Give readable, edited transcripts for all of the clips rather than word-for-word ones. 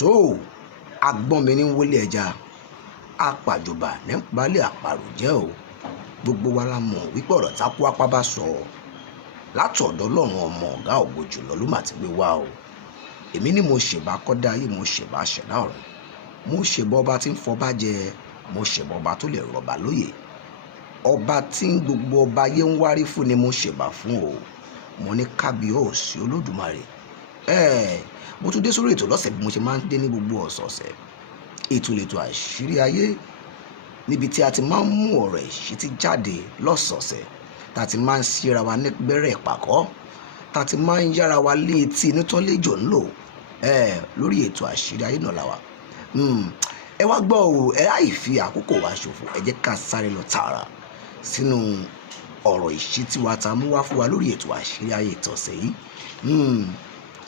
tó agbọ́n mi ní wọlé ẹja apàjùbà ní balẹ̀ àparò jẹ́ o. Gbogbo wa la mọ̀ wípé ọ̀rọ̀ tákú apá bá sọ látọ̀dọ̀ Ọlọ́run ọmọ ọ̀gá ògo jùlọ ló mà ti gbé wá o. Èmi ni mo ṣèbá kọ́dá ayé, mo ṣèbá ṣẹ̀dá ọ̀run, mo ṣèbá ọba tí ń fọba jẹ, mo ṣèbá ọba tó lè rọ̀bà lóyè, ọba tí ń gbogbo ọba ayé ń wárí fún ni mo ṣèbá fún o. Mo ní kábíyèsí Olódùmarè. Mo tún dé sórí ètò lọ́sẹ̀ bí mo ṣe máa ń dé ní gbogbo ọ̀sọ̀ọ̀sẹ̀. Ètò lètò àṣírí ayé níbi tí a ti máa ń mú ọ̀rọ̀ ìṣítí jáde lọ́sọ̀ọ̀sẹ̀, tá a ti máa ń síra wa nígbẹ́rẹ́ ìpàkọ́, tá a ti máa ń yára wa létí nítọ́lẹ́jọ́ ńlò lórí ètò àṣírí ayé náà làwà. Ẹ wá gbọ́ o, ẹ láì fi àkókò wa ṣòfò, ẹ jẹ́ ká sáré lọ tààrà sínú ọ̀rọ̀ ìṣítí wa tá a mú wá fún wa lórí ètò àṣírí ayé ìtọ̀sẹ̀ yìí.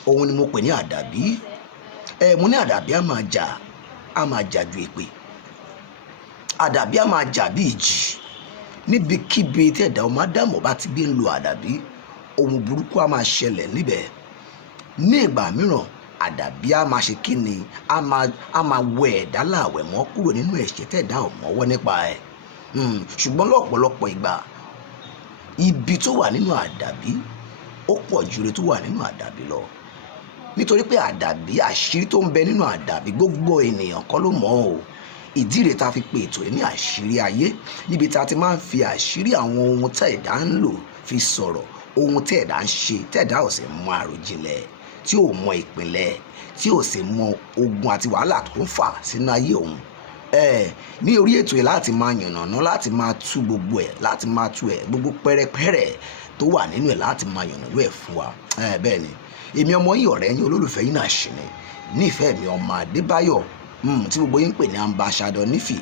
Òun ni mo pè ní àdàbí. Mo ní àdàbí á máa jà ju èpè, àdàbí á máa jà bí ìjì. Níbikíbi tí ẹ̀dá ọmọ Ádámù bá ti gbé ń lo àdàbí, ohun burúkú á máa ṣẹlẹ̀ níbẹ̀. Ní ìgbà mìíràn àdàbí á máa ṣe kí ni, á máa wẹ ẹ̀dá láàwẹ̀ mọ́ kúrò nínú ẹ̀ṣẹ̀ tẹ̀dá ò mọ́wọ́ nípa ẹ̀. Ṣùgbọ́n lọ́pọ̀lọpọ̀ ìgbà ibi tó wà nínú àdàbí ó pọ̀ ju ire tó wà nínú àdàbí lọ. Nítorí pé àdàbí, àṣírí tó ń bẹ nínú àdàbí gbogbo ènìyàn kọ́ ló mọ̀ o. Ìdí rẹ̀ tá a fi pe ètò yìí ní àṣírí ayé, níbi tá a ti máa ń fi àṣírí àwọn ohun tí ẹ̀dá ń lò fi sọ̀rọ̀, ohun tí ẹ̀dá ń ṣe tí ẹ̀dá ò sì mọ àròjinlẹ̀, tí ò mọ ìpìlẹ̀, tí ò sì mọ ogun àti wàhálà tó ń fà sínú ayé òun. Ní orí ètò yìí láti máa yànnàná, láti máa tú gbogbo ẹ̀, láti máa tú ẹ̀ gbogbo pẹ́rẹ́pẹ́rẹ́ tó wà nínú ẹ̀, láti máa yànnàná ẹ̀ fún wa. Bẹ́ẹ̀ ni èmi ọmọ yín, ọ̀rẹ́ yín, olólùfẹ́ yín náà ṣì ni Nifemi ọmọ Adebayo, tí gbogbo yín ń pè ní ambassador Niffy.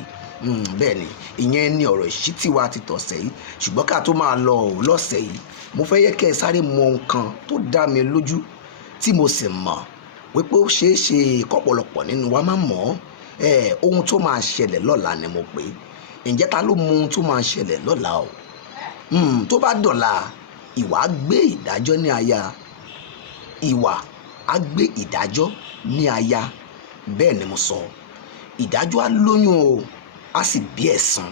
Bẹ́ẹ̀ ni ìyẹn ní ọ̀rọ̀ ìṣítí wa ti tọ̀sẹ̀ yìí. Ṣùgbọ́n ká tó máa lọ lọ́sẹ̀ yìí, mo fẹ́ yẹ kẹ́ ẹ sáré mọ nǹkan tó dá mi lójú tí mo sì mọ̀ wípé ó ṣeé ṣe kọ́pọ̀lọpọ̀ nínú wa máa mọ̀. Ohun tó máa ṣẹlẹ̀ lọ́la ni mo pè. Ǹjẹ́ ta ló mọ ohun tó máa ṣẹlẹ̀ lọ́la o? Tó bá dọ̀la, ìwà á gbé ìdájọ́ ní aya. Ìwà á gbé ìdájọ́ ní aya. Bẹ́ẹ̀ ni mo sọ. Ìdájọ́ á lóyún o, á sì bí ẹ̀san.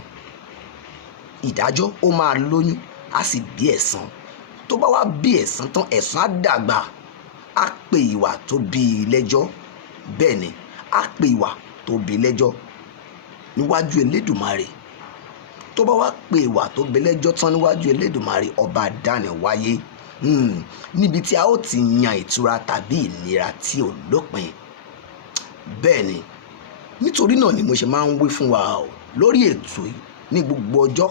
Ìdájọ́ ó máa lóyún, á sì bí ẹ̀san. Tó bá wá bí ẹ̀san tán, ẹ̀san á dàgbà, á pe ìwà tó bí i lẹ́jọ́. Bẹ́ẹ̀ ni á pe ìwà tó bí i lẹ́jọ́ níwájú Elédùmarè. Tó bá wá pe ìwà tó bí i lẹ́jọ́ tán níwájú Elédùmarè, ọba àdániwáyé, níbi tí a ó ti yan ìtura tàbí ìnira tí ò lópin. Bẹ́ẹ̀ ni nítorí náà ni mo ṣe máa ń wí fún wa o lórí ètò yìí ní gbogbo ọjọ́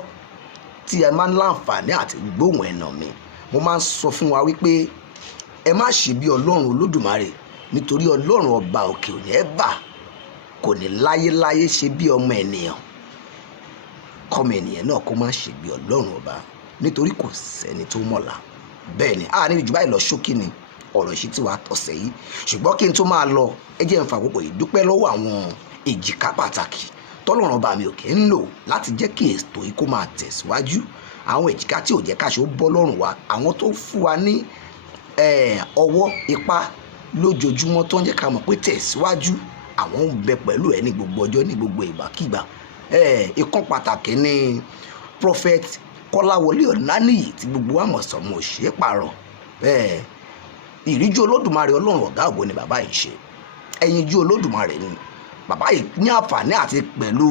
tí ẹ máa ń láǹfààní àti gbóhùn ẹ̀nà mi. Mo máa ń sọ fún wa wípé ẹ má ṣe bí Ọlọ́run Olódùmarè, nítorí Ọlọ́run ọba òkè òní ẹ̀bà kò ní láyéláyé ṣe bí ọmọ ènìyàn. Kọ́mọ ènìyàn náà kó má ṣe bí Ọlọ́run ọba, nítorí kò sẹ́ni tó mọ̀la. Bẹ́ẹ̀ ni a ní jù báyìí lọ, ṣókí ni ọ̀rọ̀ ìṣítí wa tọ̀sẹ̀ yìí. Ṣùgbọ́n kí n tó máa lọ, ẹ jẹ́ n fa àkókò yìí dúpẹ́ lọ́wọ́ àwọn èjìká pàtàkì tọ́lọ́run ọba mi òkè ń lò láti jẹ́ kí ètò yìí kó máa tẹ̀síwájú. Àwọn èjìká tí ò jẹ́ káṣó bọ́ lọ́rùn wa, àwọn tó fún wa ní ọwọ́ ipá lójoojúmọ́ tó ń jẹ́ ká mọ̀ pé tẹ̀síwájú, àwọn ń bẹ pẹ̀lú ẹ ní gbogbo ọjọ́, ní gbogbo ìgbàkígbà. Ìkan pàtàkì ni Prophet Kọ́láwọlé Ọláníyì tí gbogbo wa mọ̀ sọ́mọ òṣèré pààrọ̀. Ìríjú Olódùmarè Ọlọ́run ọ̀gá ògo ni bàbá yìí ṣe. Ẹyinjú Olódùmarè ni bàbá yìí ní àǹfààní àti pẹ̀lú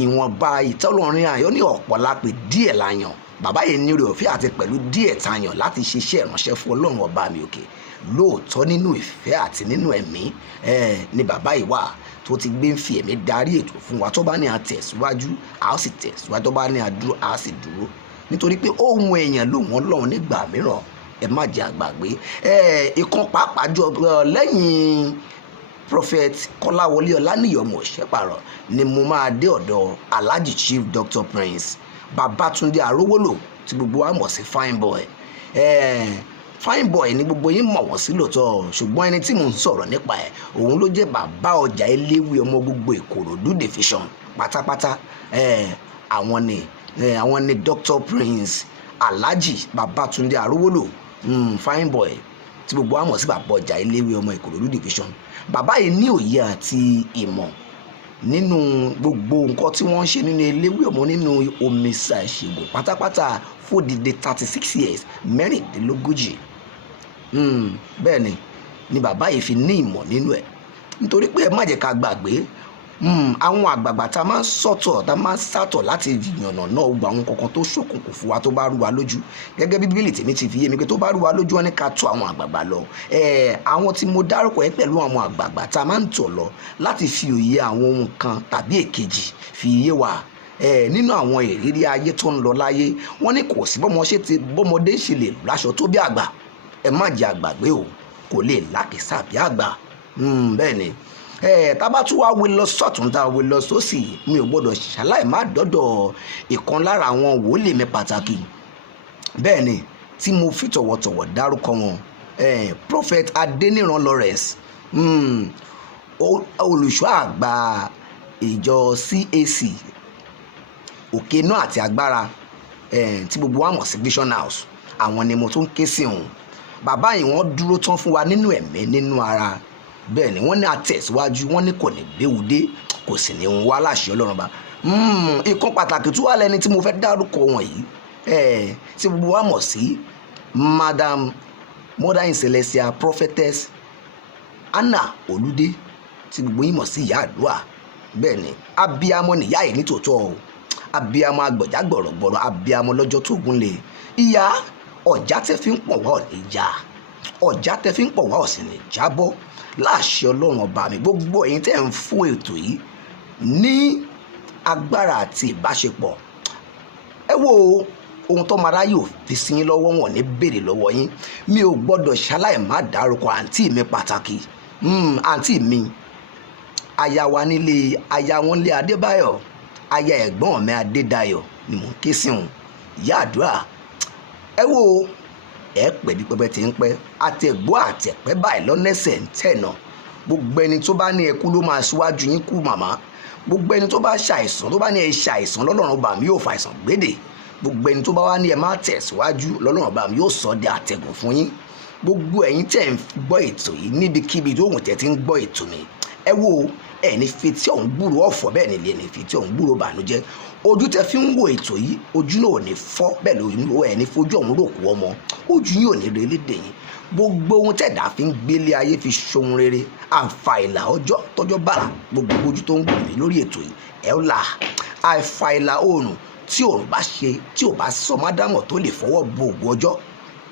ìwọ̀nba ìtọ́lọ́rin àyàn ní ọ̀pọ̀ lápè díẹ̀ láyàn. Bàbá yìí ní oore ọ̀fẹ́ àti pẹ̀lú díẹ̀ tayàn láti ṣiṣẹ́ ìránṣẹ́ fún Ọlọ́run ọba mi òkè. Lóòótọ́ nínú ìfẹ́ àti nínú ẹ̀mí ni bàbá yìí wà tó ti gbé ń fi ẹ̀mí darí ètò fún wa. Tó bá ní a tẹ̀síwájú, a ó sì tẹ̀síwájú. Tó bá ní a dúró, a sì dúró. Nítorí pé ohun èèyàn lòun Ọlọ́run nígbà mìíràn. Ẹ má jẹ́ àgbàgbé. Ìkan pàápàá jọ lẹ́yìn Prophet Kọ́láwọlé Ọláníyì ọmọ òṣèpàrọ̀ ni mo máa dé ọ̀dọ̀ Alhaji Chief Dr. Prince Babatunde Arówólò tí gbogbo wa mọ̀ sí Fine Boy. Fine Boy ni gbogbo yín mọ̀ wọ́n sí lóòótọ́, ṣùgbọ́n ẹni tí mò ń sọ̀rọ̀ nípa ẹ̀, òun ló jẹ́ bàbá ọjà eléwé ọmọ gbogbo Ìkòròdú division pátápátá. Àwọn ni Dr. Prince Alhaji Babatunde Arówólò, Fine Boy. tí gbogbo wa mọ̀ sí bàbá ọjà eléwé ọmọ Ìkòròdú division. Bàbá yìí ní òye àti ìmọ̀ nínú gbogbo nǹkan tí wọ́n ń ṣe nínú eléwé ọmọ nínú omisa ìṣègùn pátápátá fún dídé 36 years mẹ́rìndínlógójì. Bẹ́ẹ̀ ni bàbá yìí fi ní ìmọ̀ nínú ẹ̀, nítorí pé ẹ má jẹ́ ká gbàgbé àwọn àgbààgbà tá a máa ń sọ̀tọ̀ tá a máa ń sàtọ̀ láti yànnà náà gba àwọn kankan tó ṣókùnkùn fún wa tó bá rú wa lójú. Gẹ́gẹ́ bí Bíbélì tèmi ti fi yé mi pé tó bá rú wa lójú wọn ní ká tọ̀ àwọn àgbààgbà lọ. Àwọn tí mo dárúkọ yẹn pẹ̀lú àwọn àgbààgbà tá a máa ń tọ̀ lọ láti fi òye àwọn ohun kan tàbí èkejì fi yé wa nínú àwọn ìrírí ayé tó ń lọ láyé. Wọ́n ní kò sí bọ́mọdé ṣe lè láṣọ tó bí àgbà, ẹ má jẹ́ àgbàgbé o, kò lè lákìsà bí àgbà. Bẹ́ẹ̀ ni tábà tún wá wí lọ sọ́tún tá a wí lọ sósì, mi ò gbọ́dọ̀ ṣàláì má dọ́dọ̀ ìkan lára àwọn wòlíì mi pàtàkì. Bẹ́ẹ̀ ni tí mo fi tọ̀wọ̀tọ̀wọ̀ dárúkọ wọn, Prophet Adeniran Lawrence, olùṣọ́ àgbà ìjọ CAC òkè náà àti agbára tí gbogbo wa mọ̀ sí Vision House. Àwọn ni mo tún ké sí òun. Bàbá yìí wọ́n dúró tán fún wa nínú ẹ̀mí nínú ara. Bẹ́ẹ̀ ni wọ́n ní àtẹ̀síwájú, wọ́n ní kò ní gbéwu dé, kò sì ní ń wá láṣẹ Ọlọ́run bá. Ìkan pàtàkì tó wà lẹ́ni tí mo fẹ́ dárúkọ wọ̀nyí tí gbogbo wa mọ̀ sí Madam Mother in Celestial Prophetess Anna Olúdé tí gbogbo yín mọ̀ sí ìyá àdúrà. Bẹ́ẹ̀ ni abiyamọ nìyá yìí nítòótọ́ o, abiyamọ agbọ̀já gbọ̀rọ̀gbọ̀rọ̀, abiyamọ lọ́jọ́ tó gún lé. Ìyá ọ̀já tẹ́ fi ń pọ̀ wá ò ní já, ọ̀já tẹ́ fi ń pọ̀ wá ò sì ní jábọ́ láṣẹ Ọlọ́run ọba mi. Gbogbo ẹ̀yin tẹ́ ń fún ètò yìí ní agbára àti ìbáṣepọ̀, ẹ wo ohun tó máa ráyè fi sí yín lọ́wọ́ wọn ní béèrè lọ́wọ́ yín. Mi ò gbọ́dọ̀ ṣaláì má dárúkọ àǹtí mi pàtàkì, àǹtí mi aya wa nílé aya wọn lé Adebayo, aya ẹ̀gbọ́n mi Adedayo ni mò ń ké sí òun. Ìyá àdúrà, ẹ wo ẹ pẹ́ bí pẹ́pẹ́ ti ń pẹ́, àtẹ̀gbọ́ àtẹ̀pẹ́ báyìí lọ́nẹ́sẹ̀ ń tẹ̀nà. Gbogbo ẹni tó bá ní ẹkú ló máa ṣíwájú yín kú màmá. Gbogbo ẹni tó bá ṣàìsàn, tó bá ní ẹ ṣàìsàn, lọ́lọ́run ọba mi yóò fa àìsàn gbédè. Gbogbo ẹni tó bá wá ní ẹ má tẹ̀síwájú, lọ́lọ́run ọba mi yóò sọ de àtẹ̀gùn fún yín. Gbogbo ẹ̀yin tẹ́ ń gbọ́ ètò yìí níbikíbi tó wùn tẹ́ ti ń gbọ́ ètò mi, ẹ wo ẹni fi tí òun gbúrò ọ̀fọ̀, bẹ́ẹ̀ ni lè ní fi tí òun gbúrò bànújẹ́. Ojú tẹ́ fi ń wo ètò yìí, ojú náà ò ní fọ́, bẹ́ẹ̀ ló ẹni fojú ọ̀hún rògbò ọmọ, ojú yìí ò ní re lédè yín. Gbogbo ohun tẹ̀dá fi ń gbélé ayé fi ṣohun rere, àfàìlà ọjọ́ tọ́jọ́ bàrà, gbogbo ojú tó ń gùn mí lórí ètò yìí ẹ ó là. Àfàìlà oòrùn tí òòrùn bá ṣe, tí ò bá sọ mádàmọ̀ tó lè fọwọ́ bo ògo ọjọ́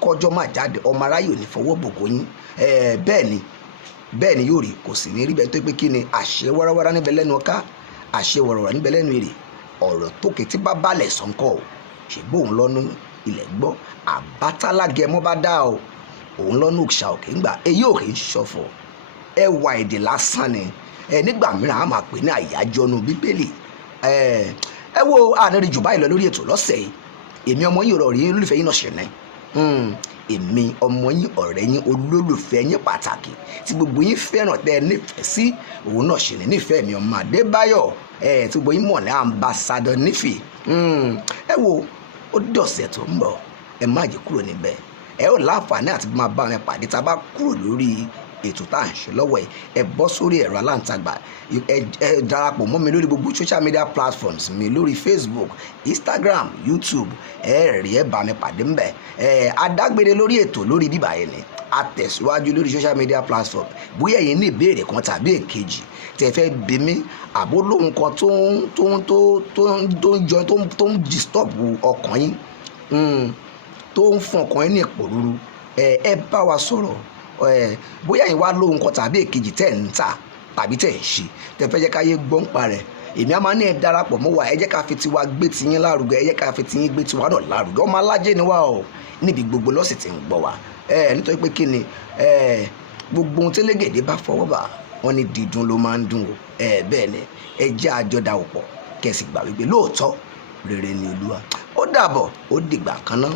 kọjọ́ má jáde, ọmọ aráyè ò ní fọwọ́ bo ògo yín. Bẹ́ẹ̀ ni yóò rí, kò sì ní rí bẹ́ẹ̀ tó pé kí ni àṣẹ wárawára níbẹ̀ lẹ́nu ọká, àṣẹ wọ̀rọ̀wọ̀rọ̀ níbẹ̀ lẹ́nu èrè. Ọ̀rọ̀ tó kétí bá balẹ̀ sọ́nkọ́ o, ṣègbó òun lọ́nu ilẹ̀ gbọ́, àbátálágẹmọ́ bá dá o, òun lọ́nu òòṣà òkè ń gbà. Èyí ò kì í ṣọ̀fọ̀, ẹwà èdè lásán ni. Nígbà mìíràn a máa pè ní àyájọ́nu Bíbélì. Ẹ wo àárín jù báyìí lọ lórí ètò lọ́sẹ̀ yìí. Èmi ọmọ yín ọ̀rọ̀ yín olólùfẹ́ yín náà ṣẹ̀ náà. Èmi ọmọ yín ọ̀rẹ́ yín olólùfẹ́ yín pàtàkì tí gbogbo yín fẹ́ràn tẹ́ ẹ nífẹ̀ẹ́ sí, òun náà ṣe ní nífẹ̀ẹ́ mi ọmọ Adébáyọ̀ tí gbogbo yín mọ̀ ní ambassador Niffy. Ẹ wo ó dọ̀sẹ̀ tó ń bọ̀, ẹ má jẹ́ kúrò níbẹ̀. Ẹ ó láǹfààní àti máa bá wọn pàdé tá a bá kúrò lórí ètò tá à ń ṣe lọ́wọ́ ẹ̀. Ẹ bọ́ sórí ẹ̀rọ aláǹtagbà, ẹ darapọ̀ mọ́ mi lórí gbogbo social media platforms mi, lórí Facebook, Instagram, YouTube. Ẹ rí ẹ bá mi pàdé ńbẹ̀. Adágbére lórí ètò lórí bíbá yẹn ni a tẹ̀síwájú lórí social media platform. Bóyá ẹ̀yin ní ìbéèrè kan tàbí èkejì tẹ́ fẹ́ bi mí, àbó lóhun kan tó ń disturb ọkàn yín, tó ń fún ọkàn yín ní ìpòrúru, ẹ bá wa sọ̀rọ̀. Bóyá ẹ̀yin wá lóhun kan tàbí èkejì tẹ́ ń tà tàbí tẹ́ ń ṣe tẹ́ fẹ́ jẹ́ káyé gbọ́ ń pa rẹ̀, èmi á máa ní ẹ darapọ̀ mọ́ wa. Ẹ jẹ́ ká fi tiwa gbé tiyín lárugẹ, ẹ jẹ́ ká fi tiyín gbé tiwa náà lárugẹ. Ọmọ alájẹ ni wá o, níbi gbogbo lọ́sì tí ń gbọ́ wa. Nítorí pé kí ni gbogbo ohun tẹ́lẹ̀gẹ̀dẹ̀ bá fọwọ́ bà wọ́n ní dídùn ló máa ń dùn o. Bẹ́ẹ̀ ni ẹ jẹ́ àjọdá òpọ̀ kẹ̀sì gbà wípé lóòótọ́ rere ni Olúwa. Ó dàbọ̀, ó dìgbà kan náà.